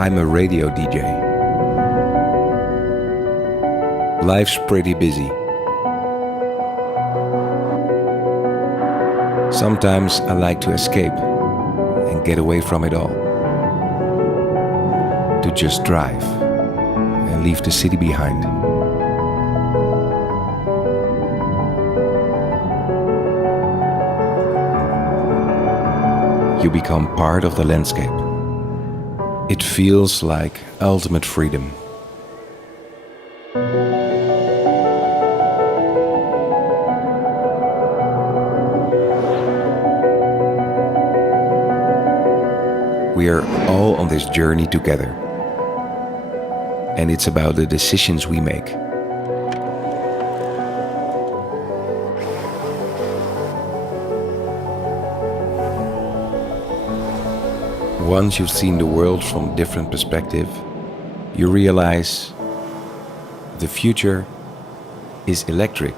I'm a radio DJ. Life's pretty busy. Sometimes I like to escape and get away from it all. To just drive and leave the city behind. You become part of the landscape. It feels like ultimate freedom. We are all on this journey together. And it's about the decisions we make. Once you've seen the world from a different perspective, you realize the future is electric.